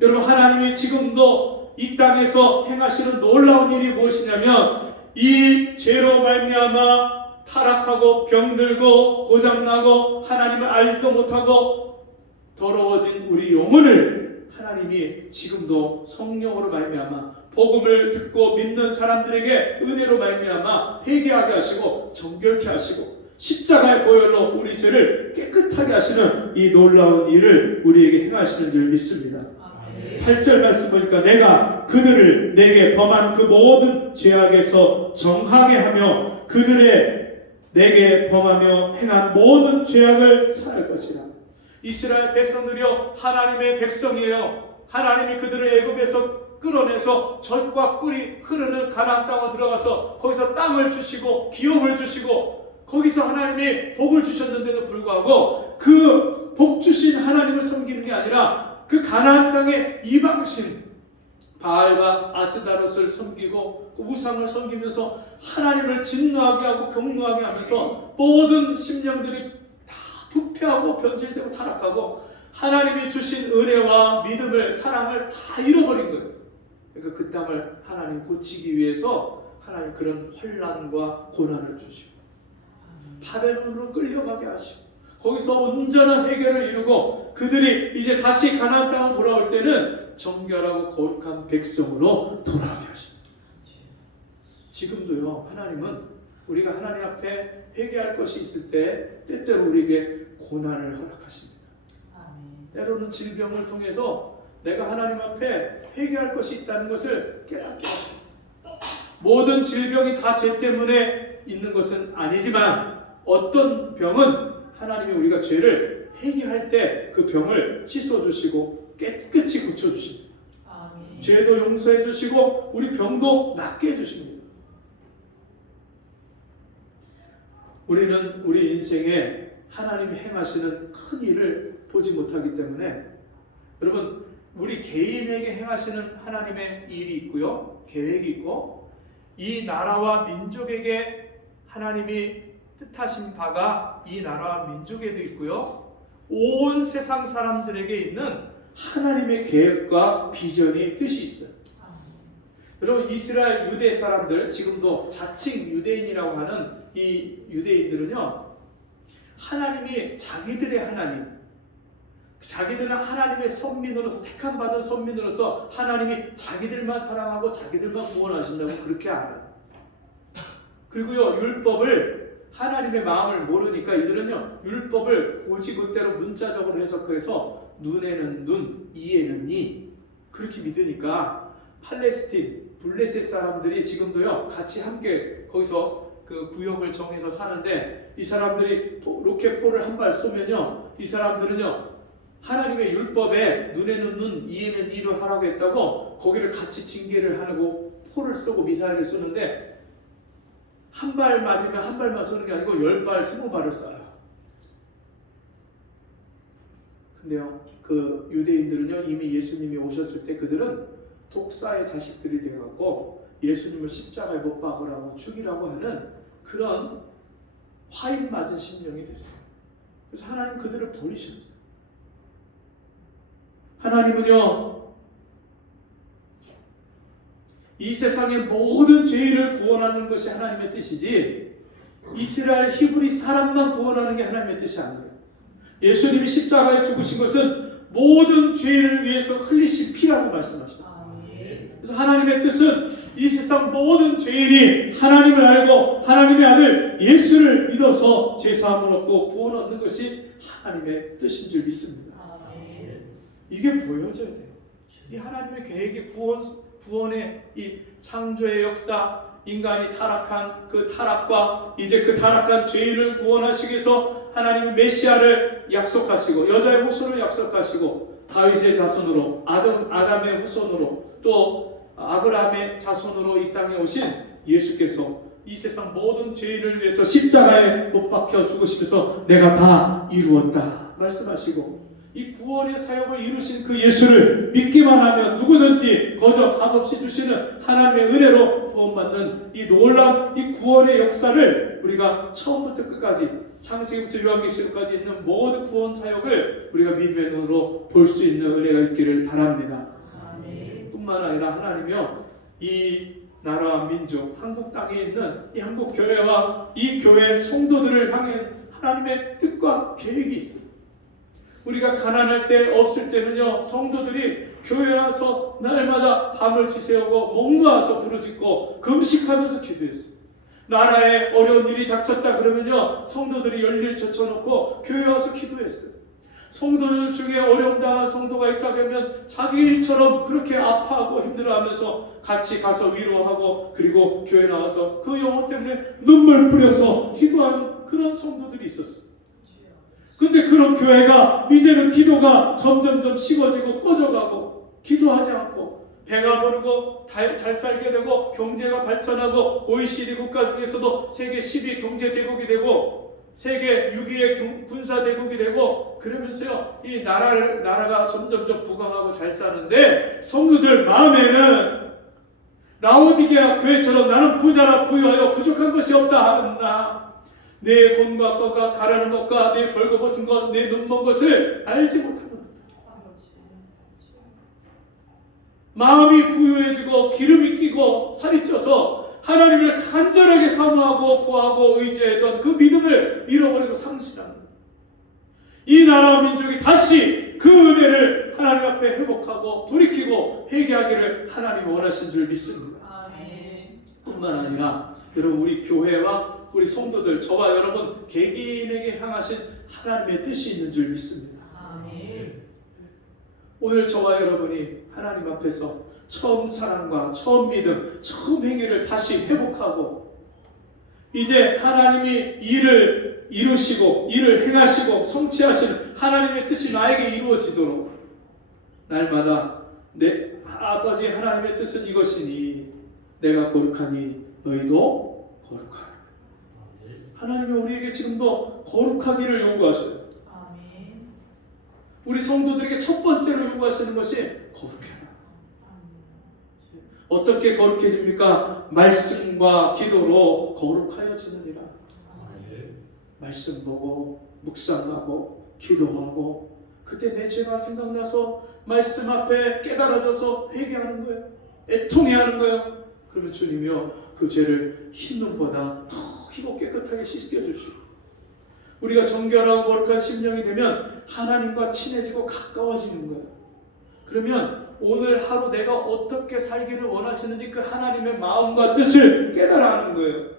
여러분, 하나님이 지금도 이 땅에서 행하시는 놀라운 일이 무엇이냐면 이 죄로 말미암아 타락하고 병들고 고장나고 하나님을 알지도 못하고 더러워진 우리 영혼을 하나님이 지금도 성령으로 말미암아 복음을 듣고 믿는 사람들에게 은혜로 말미암아 회개하게 하시고 정결케 하시고 십자가의 보혈로 우리 죄를 깨끗하게 하시는 이 놀라운 일을 우리에게 행하시는 줄 믿습니다. 8절 말씀 보니까 내가 그들을 내게 범한 그 모든 죄악에서 정하게 하며 그들의 내게 범하며 행한 모든 죄악을 사할 것이라. 이스라엘 백성들이요, 하나님의 백성이에요. 하나님이 그들을 애굽에서 끌어내서 젖과 꿀이 흐르는 가나안 땅으로 들어가서 거기서 땅을 주시고 기업을 주시고 거기서 하나님이 복을 주셨는데도 불구하고 그 복 주신 하나님을 섬기는 게 아니라 그 가나안 땅의 이방신 바알과 아스다롯을 섬기고 그 우상을 섬기면서 하나님을 진노하게 하고 경노하게 하면서 모든 심령들이 다 부패하고 변질되고 타락하고 하나님이 주신 은혜와 믿음을, 사랑을 다 잃어버린 거예요. 그러니까 그 땅을 하나님 고치기 위해서 하나님 그런 혼란과 고난을 주시고 바벨론으로 끌려가게 하시고 거기서 온전한 해결을 이루고 그들이 이제 다시 가나안 땅으로 돌아올 때는 정결하고 거룩한 백성으로 돌아오게 하십니다. 지금도요, 하나님은 우리가 하나님 앞에 회개할 것이 있을 때 때때로 우리에게 고난을 허락하십니다. 때로는 질병을 통해서 내가 하나님 앞에 회개할 것이 있다는 것을 깨닫게 하십니다. 모든 질병이 다 죄 때문에 있는 것은 아니지만 어떤 병은 하나님이 우리가 죄를 회개할 때 그 병을 씻어주시고 깨끗이 고쳐주십니다. 아멘. 죄도 용서해 주시고 우리 병도 낫게 해주십니다. 우리는 우리 인생에 하나님이 행하시는 큰 일을 보지 못하기 때문에 여러분 우리 개인에게 행하시는 하나님의 일이 있고요. 계획이 있고 이 나라와 민족에게 하나님이 뜻하신 바가 이 나라와 민족에도 있고요. 온 세상 사람들에게 있는 하나님의 계획과 비전이 뜻이 있어요. 여러분 이스라엘 유대 사람들 지금도 자칭 유대인이라고 하는 이 유대인들은요 하나님이 자기들의 하나님 자기들은 하나님의 선민으로서 택함 받은 선민으로서 하나님이 자기들만 사랑하고 자기들만 구원하신다고 그렇게 알아요. 그리고요 율법을 하나님의 마음을 모르니까 이들은요 율법을 고지그대로 문자적으로 해석해서 눈에는 눈, 이에는 이 그렇게 믿으니까 팔레스틴, 블레셋 사람들이 지금도요 같이 함께 거기서 그 구역을 정해서 사는데 이 사람들이 로켓포를 한 발 쏘면요 이 사람들은요 하나님의 율법에 눈에는 눈, 이에는 이로 하라고 했다고 거기를 같이 징계를 하고 포를 쏘고 미사일을 쏘는데 한 발 맞으면 한 발만 쏘는 게 아니고 10발, 20발을 쏴요. 근데요 그 유대인들은요 이미 예수님이 오셨을 때 그들은 독사의 자식들이 되어갖고 예수님을 십자가에 못 박으라고 죽이라고 하는 그런 화인 맞은 심령이 됐어요. 그래서 하나님 그들을 버리셨어요. 하나님은요 이 세상의 모든 죄인을 구원하는 것이 하나님의 뜻이지 이스라엘 히브리 사람만 구원하는 게 하나님의 뜻이 아니에요. 예수님이 십자가에 죽으신 것은 모든 죄인을 위해서 흘리신 피라고 말씀하셨어요. 그래서 하나님의 뜻은 이 세상 모든 죄인이 하나님을 알고 하나님의 아들 예수를 믿어서 죄사함을 얻고 구원 얻는 것이 하나님의 뜻인 줄 믿습니다. 이게 보여져야 돼요. 이 하나님의 계획의 구원의 이 창조의 역사, 인간이 타락한 그 타락과 이제 그 타락한 죄인을 구원하시기 위해서 하나님이 메시아를 약속하시고 여자의 후손을 약속하시고 다윗의 자손으로 아담의 후손으로 또 아브라함의 자손으로 이 땅에 오신 예수께서 이 세상 모든 죄인을 위해서 십자가에 못 박혀 죽으시면서 내가 다 이루었다 말씀하시고 이 구원의 사역을 이루신 그 예수를 믿기만 하면 누구든지 거저 값없이 주시는 하나님의 은혜로 구원받는 이 놀라운 이 구원의 역사를 우리가 처음부터 끝까지 창세기부터 요한계시록까지 있는 모든 구원 사역을 우리가 믿음의 눈으로 볼 수 있는 은혜가 있기를 바랍니다. 뿐만 아니라 하나님이요 이 나라와 민족 한국 땅에 있는 이 한국 교회와 이 교회 성도들을 향해 하나님의 뜻과 계획이 있어요. 우리가 가난할 때 없을 때는요 성도들이 교회에 와서 날마다 밤을 지새우고 목놓아서 부르짖고 금식하면서 기도했어요. 나라에 어려운 일이 닥쳤다 그러면요 성도들이 열일 젖혀놓고 교회에 와서 기도했어요. 성도들 중에 어려움 당한 성도가 있다 그러면 자기 일처럼 그렇게 아파하고 힘들어하면서 같이 가서 위로하고 그리고 교회 나와서 그 영혼 때문에 눈물 뿌려서 기도하는 그런 성도들이 있었어요. 근데 그런 교회가 이제는 기도가 점점점 식어지고 꺼져가고 기도하지 않고 배가 부르고 잘 살게 되고 경제가 발전하고 OECD 국가 중에서도 세계 10위 경제대국이 되고 세계 6위의 군사대국이 되고 그러면서요 이 나라가 점점점 부강하고 잘 사는데 성도들 마음에는 라오디게아 교회처럼 나는 부자라 부유하여 부족한 것이 없다 하는 나 내 곤과 뼈가 가라는 것과 내 벌거벗은 것, 내 눈먼 것을 알지 못하는 것. 마음이 부유해지고 기름이 끼고 살이 쪄서 하나님을 간절하게 사모하고 구하고 의지하던 그 믿음을 잃어버리고 상실하는 이 나라와 민족이 다시 그 은혜를 하나님 앞에 회복하고 돌이키고 회개하기를 하나님이 원하신 줄 믿습니다. 뿐만 아니라 여러분 우리 교회와 우리 성도들 저와 여러분 개개인에게 향하신 하나님의 뜻이 있는 줄 믿습니다. 오늘 저와 여러분이 하나님 앞에서 처음 사랑과 처음 믿음, 처음 행위를 다시 회복하고 이제 하나님이 일을 이루시고 일을 행하시고 성취하시는 하나님의 뜻이 나에게 이루어지도록 날마다 내 아버지 하나님의 뜻은 이것이니 내가 거룩하니 너희도 거룩하라. 하나님이 우리에게 지금도 거룩하기를 요구하셔요. 아멘. 우리 성도들에게 첫 번째로 요구하시는 것이 거룩해라. 어떻게 거룩해집니까? 말씀과 기도로 거룩하여지느니라. 말씀 보고 묵상하고 기도하고 그때 내 죄가 생각나서 말씀 앞에 깨달아져서 회개하는 거예요. 애통해하는 거예요. 그러면 주님이요 그 죄를 흰눈보다 더 희고 깨끗하게 씻겨주시고 우리가 정결하고 거룩한 심령이 되면 하나님과 친해지고 가까워지는 거예요. 그러면 오늘 하루 내가 어떻게 살기를 원하시는지 그 하나님의 마음과 뜻을 깨달아 하는 거예요.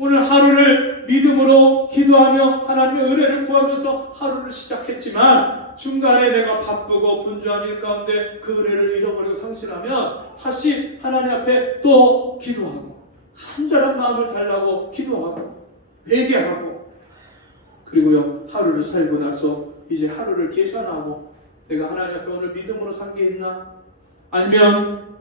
오늘 하루를 믿음으로 기도하며 하나님의 은혜를 구하면서 하루를 시작했지만 중간에 내가 바쁘고 분주한 일 가운데 그 은혜를 잃어버리고 상실하면 다시 하나님 앞에 또 기도하고 간절한 마음을 달라고 기도하고 회개하고 그리고요 하루를 살고 나서 이제 하루를 계산하고 내가 하나님 앞에 오늘 믿음으로 산 게 있나? 아니면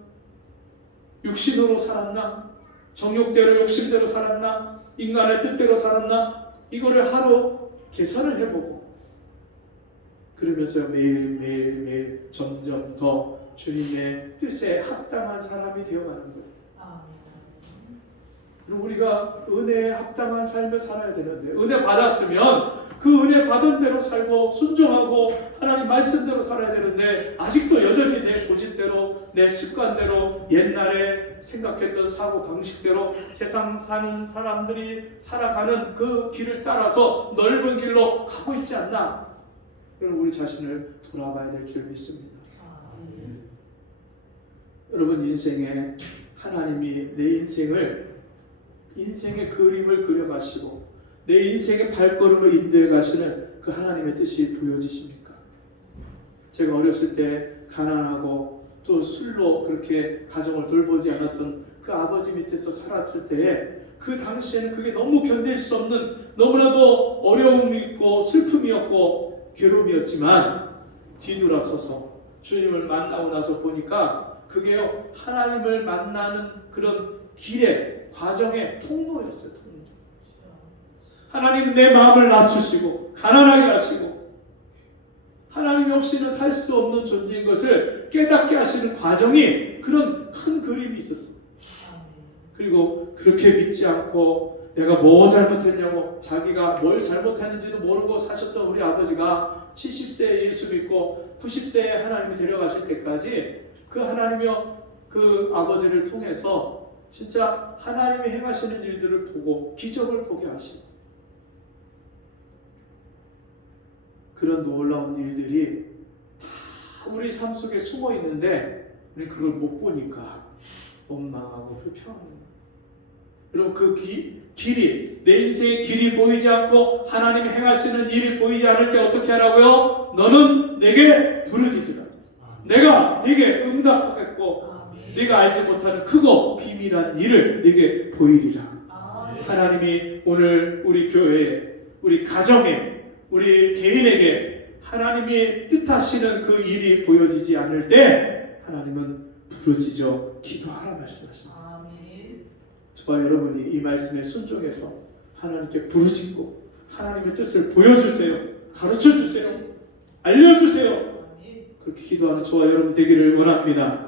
육신으로 살았나? 정욕대로 욕심대로 살았나? 인간의 뜻대로 살았나? 이거를 하루 계산을 해보고 그러면서 매일 점점 더 주님의 뜻에 합당한 사람이 되어가는 거예요. 그럼 우리가 은혜에 합당한 삶을 살아야 되는데 은혜 받았으면 그 은혜 받은 대로 살고 순종하고 하나님 말씀대로 살아야 되는데 아직도 여전히 내 고집대로 내 습관대로 옛날에 생각했던 사고 방식대로 세상 사는 사람들이 살아가는 그 길을 따라서 넓은 길로 가고 있지 않나? 여러분 우리 자신을 돌아봐야 될 줄 믿습니다. 여러분 인생에 하나님이 내 인생의 그림을 그려가시고 내 인생의 발걸음을 인도해 가시는 그 하나님의 뜻이 보여지십니까? 제가 어렸을 때 가난하고 또 술로 그렇게 가정을 돌보지 않았던 그 아버지 밑에서 살았을 때에 그 당시에는 그게 너무 견딜 수 없는 너무나도 어려움이 있고 슬픔이었고 괴로움이었지만 뒤돌아서서 주님을 만나고 나서 보니까 그게요 하나님을 만나는 그런 길의 과정의 통로였어요. 통로. 하나님 내 마음을 낮추시고 가난하게 하시고 하나님 없이는 살 수 없는 존재인 것을 깨닫게 하시는 과정이 그런 큰 그림이 있었어요. 그리고 그렇게 믿지 않고 내가 뭐 잘못했냐고 자기가 뭘 잘못했는지도 모르고 사셨던 우리 아버지가 70세에 예수 믿고 90세에 하나님이 데려가실 때까지 그 하나님이요 그 아버지를 통해서 진짜 하나님이 행하시는 일들을 보고 기적을 보게 하시고 그런 놀라운 일들이 다 우리 삶 속에 숨어 있는데 우리 그걸 못 보니까 원망하고 불평하는 거예요. 여러분 그 길이 내 인생의 길이 보이지 않고 하나님이 행하시는 일이 보이지 않을 때 어떻게 하라고요? 너는 내게 부르짖으라. 내가 네게 응답하겠고 네가 알지 못하는 크고 비밀한 일을 네게 보이리라. 하나님이 오늘 우리 교회에 우리 가정에 우리 개인에게 하나님이 뜻하시는 그 일이 보여지지 않을 때 하나님은 부르짖어 기도하라 말씀하십니다. 저와 여러분이 이 말씀에 순종해서 하나님께 부르짖고 하나님의 뜻을 보여주세요. 가르쳐주세요. 알려주세요. 그렇게 기도하는 저와 여러분 되기를 원합니다.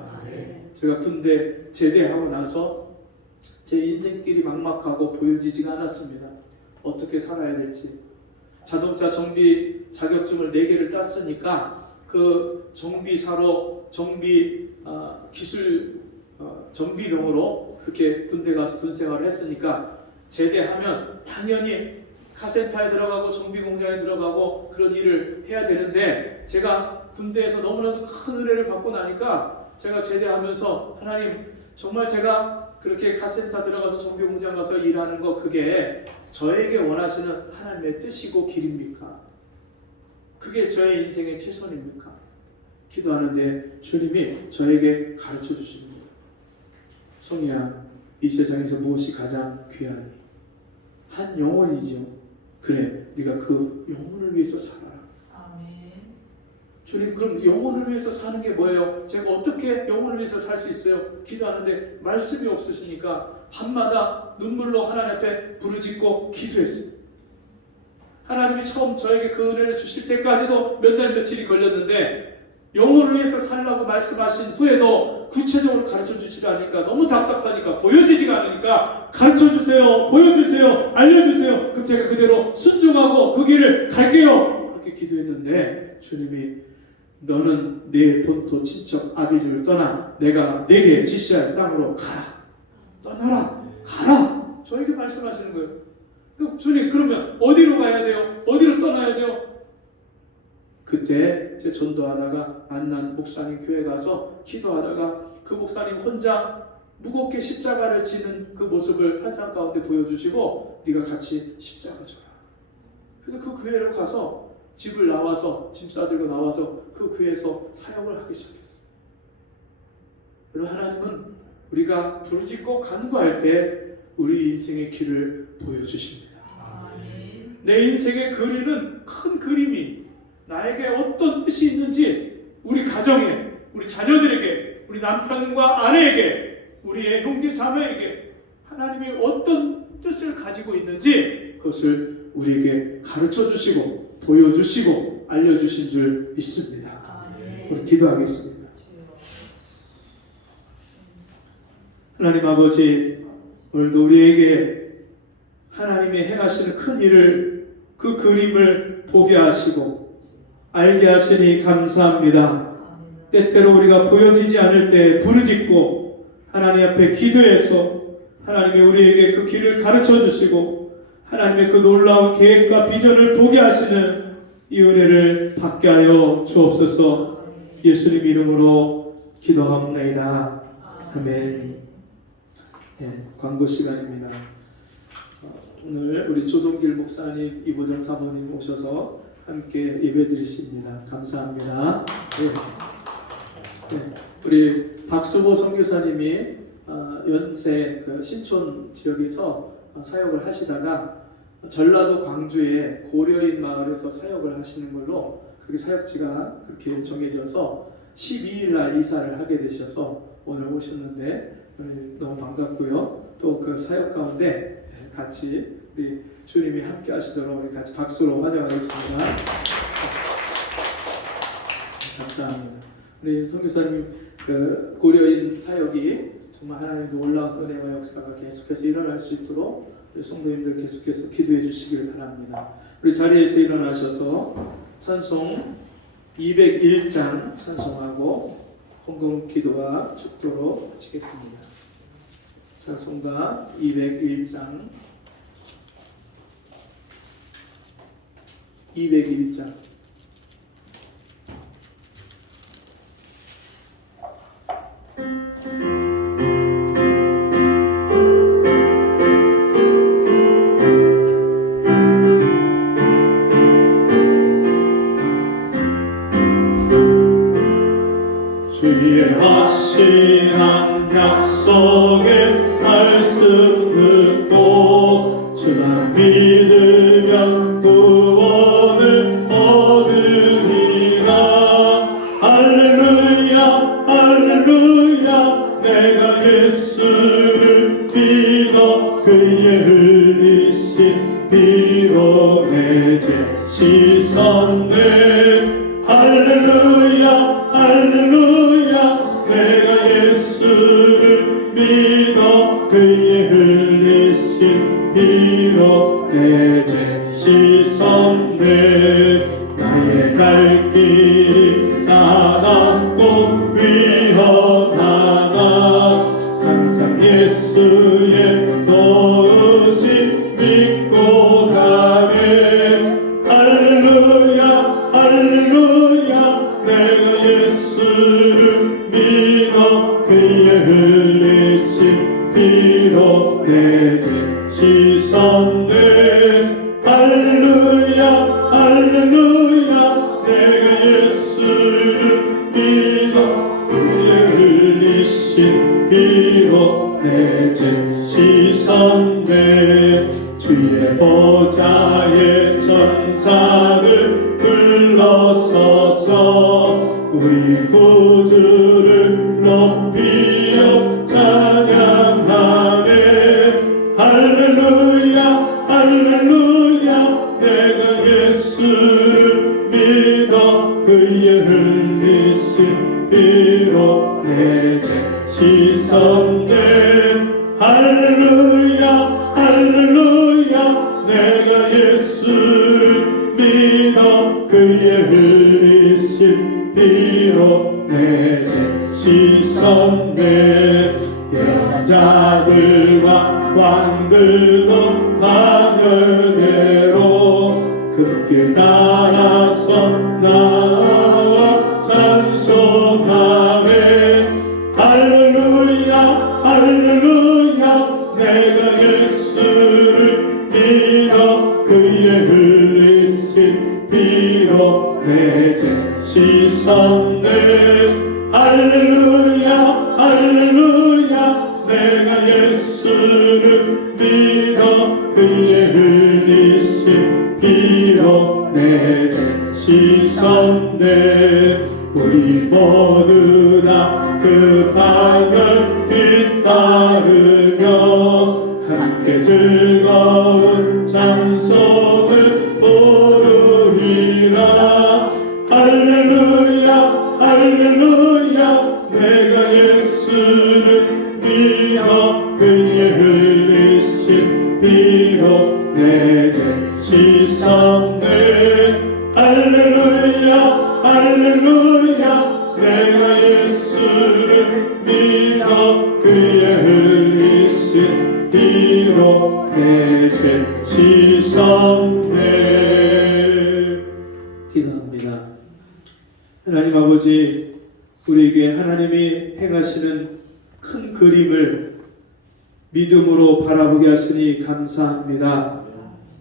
제가 군대 제대하고 나서 제 인생길이 막막하고 보여지지가 않았습니다. 어떻게 살아야 될지. 자동차 정비 자격증을 4개를 땄으니까 그 정비사로 기술 정비병으로 그렇게 군대 가서 군생활을 했으니까 제대하면 당연히 카센터에 들어가고 정비 공장에 들어가고 그런 일을 해야 되는데 제가 군대에서 너무나도 큰 은혜를 받고 나니까 제가 제대하면서 하나님 정말 제가 그렇게 카센터 들어가서 정비 공장 가서 일하는 거 그게 저에게 원하시는 하나님의 뜻이고 길입니까? 그게 저의 인생의 최선입니까? 기도하는데 주님이 저에게 가르쳐 주시는 거예요. 성희야, 이 세상에서 무엇이 가장 귀하니? 한 영혼이죠. 그래, 네가 그 영혼을 위해서 살아라. 주님, 그럼 영혼을 위해서 사는 게 뭐예요? 제가 어떻게 영혼을 위해서 살 수 있어요? 기도하는데 말씀이 없으시니까 밤마다 눈물로 하나님 앞에 부르짖고 기도했어요. 하나님이 처음 저에게 그 은혜를 주실 때까지도 몇 날 며칠이 걸렸는데 영혼을 위해서 살라고 말씀하신 후에도 구체적으로 가르쳐주지 않으니까 너무 답답하니까 보여지지가 않으니까 가르쳐주세요, 보여주세요, 알려주세요. 그럼 제가 그대로 순종하고 그 길을 갈게요. 그렇게 기도했는데 주님이 너는 네 본토 친척 아비집을 떠나 내가 네게 지시할 땅으로 가라. 떠나라. 가라. 저에게 말씀하시는 거예요. 그럼 주님, 그러면 어디로 가야 돼요? 어디로 떠나야 돼요? 그때 제 전도하다가 만난 목사님 교회 가서 기도하다가 그 목사님 혼자 무겁게 십자가를 지는 그 모습을 환상 가운데 보여주시고 네가 같이 십자가 져라. 그래서 그 교회로 가서 집을 나와서 짐 싸들고 나와서 그 교회에서 사역을 하기 시작했어요. 그리고 하나님은 우리가 부르짖고 간구할 때 우리 인생의 길을 보여주십니다. 내 인생의 그리는 큰 그림이 나에게 어떤 뜻이 있는지 우리 가정에, 우리 자녀들에게, 우리 남편과 아내에게, 우리의 형제 자매에게 하나님이 어떤 뜻을 가지고 있는지 그것을 우리에게 가르쳐 주시고 보여주시고 알려주신 줄 믿습니다. 우리 기도하겠습니다. 하나님 아버지, 오늘도 우리에게 하나님의 행하시는 큰 일을, 그 그림을 보게 하시고 알게 하시니 감사합니다. 때때로 우리가 보여지지 않을 때 부르짖고 하나님 앞에 기도해서 하나님이 우리에게 그 길을 가르쳐 주시고 하나님의 그 놀라운 계획과 비전을 보게 하시는 이 은혜를 받게 하여 주옵소서. 예수님 이름으로 기도합니다. 아멘. 네, 광고 시간입니다. 오늘 우리 조성길 목사님, 이보정 사모님 오셔서 함께 예배드리십니다. 감사합니다. 네, 우리 박수보 선교사님이 연세 그 신촌 지역에서 사역을 하시다가 전라도 광주의 고려인 마을에서 사역을 하시는 걸로 그게 사역지가 그렇게 정해져서 12일 날 이사를 하게 되셔서 오늘 오셨는데 너무 반갑고요. 또 그 사역 가운데 같이 우리 주님이 함께 하시도록 우리 같이 박수로 환영하겠습니다. 감사합니다. 우리 선교사님 그 고려인 사역이 정말 하나님의 놀라운 은혜와 역사가 계속해서 일어날 수 있도록 우리 성도님들 계속해서 기도해 주시길 바랍니다. 우리 자리에서 일어나셔서 찬송 201장 찬송하고 헌금 기도와 축도로 마치겠습니다. 찬송가 201장 201장 주의 확신한 약속의 말씀 듣고 주만 믿으면 구원을 얻으리라. 할렐루야 할렐루야 내가 예수를 믿어 그의 흘리신 피로 내 죄 씻었네. 할렐루야 할렐루야 내가 예수를 믿어 그의 흘리신 피로 내 죄 씻었네. 나의 갈 길이 사납고 위험하나 항상 예수의 도우심 믿고 가네. 할렐루야 할렐루야 내가 예수를 믿어 그의 흘리신 피로 내 죄 씻었네. 할렐루야 할렐루야 내가 예수를 믿어 그의 흘리신 피로 내 죄 씻었네. 주의 보좌의 천사들 둘러서서 우리 구주를 높이어 찬양하네. 할렐루야 할렐루야 내가 예수를 믿어 그의 흘리신 피로 내 죄 씻었네. 할렐루야 할렐루야 내가 예수를 믿어 그의 흘리신 피로 내 죄 씻었네. 여자들과 왕들도 단열대로 그 길 따라서 나와 찬송하네. 할렐루야 할렐루야 내가 예수를 믿어 그의 흘리신 피로 내 죄 씻었네. 할렐루야 할렐루야 내가 예수를 믿어 그의 흘리신 피로 내 죄 씻었네. 우리 모두 다 그 방을 뒤따르며 함께 즐거운 찬송을 부르리라. 할렐루야 할렐루야 내가 예수를 믿어 그의 흘리신 피로 내 죄 씻었네. 할렐루야 할렐루야 내가 예수를 믿어 그의 흘리신 피로 내 죄 씻었네. 기도합니다. 하나님 아버지, 우리에게 하나님이 행하시는 큰 그림을 믿음으로 바라보게 하시니 감사합니다.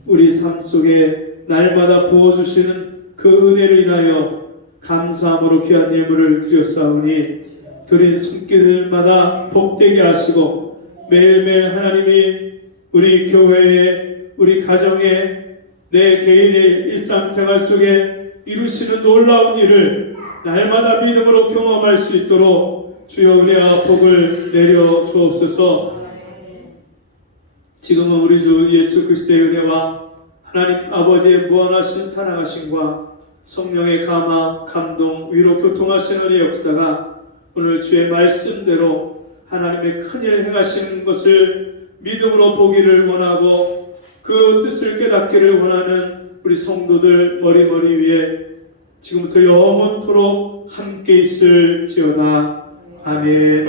우리 삶 속에 날마다 부어주시는 그 은혜를 인하여 감사함으로 귀한 예물을 드렸사오니 드린 손길들마다 복되게 하시고 매일매일 하나님이 우리 교회에 우리 가정에 내 개인의 일상생활 속에 이루시는 놀라운 일을 날마다 믿음으로 경험할 수 있도록 주여 은혜와 복을 내려 주옵소서. 지금은 우리 주 예수 그리스도의 은혜와 하나님 아버지의 무한하신 사랑하심과 성령의 감화, 감동, 위로 교통하시는 은혜의 역사가 오늘 주의 말씀대로 하나님의 큰일 행하시는 것을 믿음으로 보기를 원하고 그 뜻을 깨닫기를 원하는 우리 성도들 머리머리 위에 지금부터 영원토록 함께 있을지어다. 아멘.